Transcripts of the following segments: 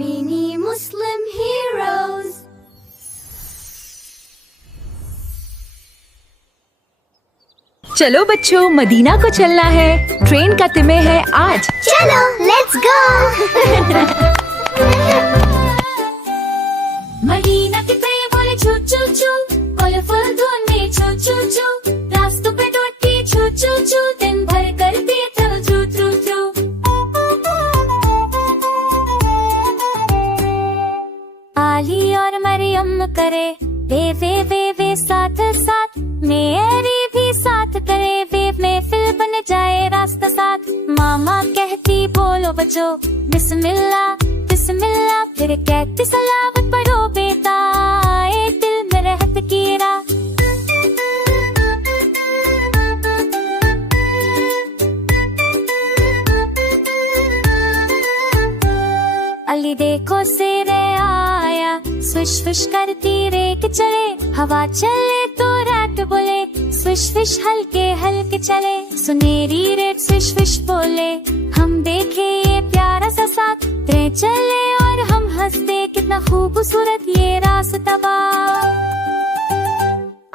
Mini Muslim Heroes. चलो बच्चों, Medina को चलना है। ट्रेन का समय है आज। चलो, let's go. मदीना की ट्रेन बोले छू छू छू, कलरफुल धुन में छू छू छू, रास्तों पे दौड़ती छू छू छू, दिन भर करती थ्रू थ्रू थ्रू थ्रू। आली और मरियम करे वे साथ साथ, मेरी भी साथ करे वे, महफिल बन जाए रास्ता साथ। मामा कहती बोलो बच्चों बिस्मिल्लाह बिस्मिल्लाह, फिर कहती सलावत पढ़ो बेटा, आए दिल में रहत की राह। अली देखो सिरे आया, स्विश स्विश करती रेक चले, हवा चले तो रैट बोले, स्विश स्विश हल्के हल्के चले, सुनेरी रेट स्विश स्विश बोले। हम देखे ये प्यारा सा साथ, ट्रेन चले और हम हंसते, कितना खूबसूरत ये रास्ता बा।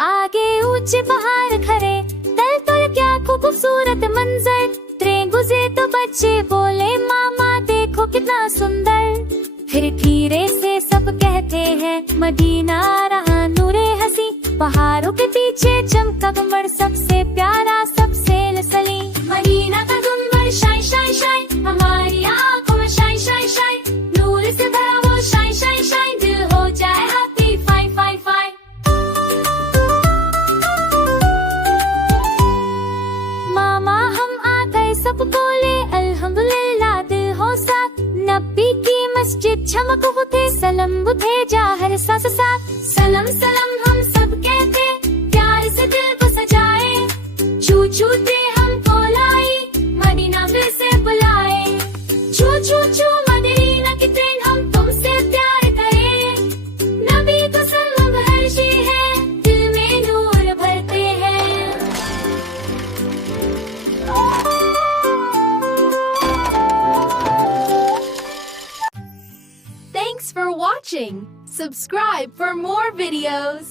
आगे ऊंचे पहाड़ खड़े, तल पर क्या खूबसूरत मंजर, ट्रेन गुजरे तो बच्चे बोले मामा देखो कितना सुंदर। फिर धीरे से सब कहते हैं मदीना रहा नूरे हंसी, पहाड़ों के पीछे चमका गुंबद सबसे प्यारा सबसे लसली। मदीना का गुंबद शाइन शाइन शाइन, हमारी आंखों में शाइन शाइन शाइन, नूर से भरा वो शाइन शाइन शाइन, दिल हो जाए हैप्पी फाइन फाइन फाइन। मामा हम आ गए सब बोले अल्हम्दुलिल्लाह, दिल हो साथ। नबी की मस्जिद चमक उठे, सलम उठे जाहर साथ साथ, सलम सलम हम सब कहते, प्यार से दिल को सजाए, छू छूते हमको लाई, मदीना फिर से बुलाए। छू छू छू मदीना की ट्रेन, हम तुमसे प्यार करें, नबी को सलाम हर्षी है, दिल में नूर भरते हैं। Thanks for watching. Subscribe for more videos.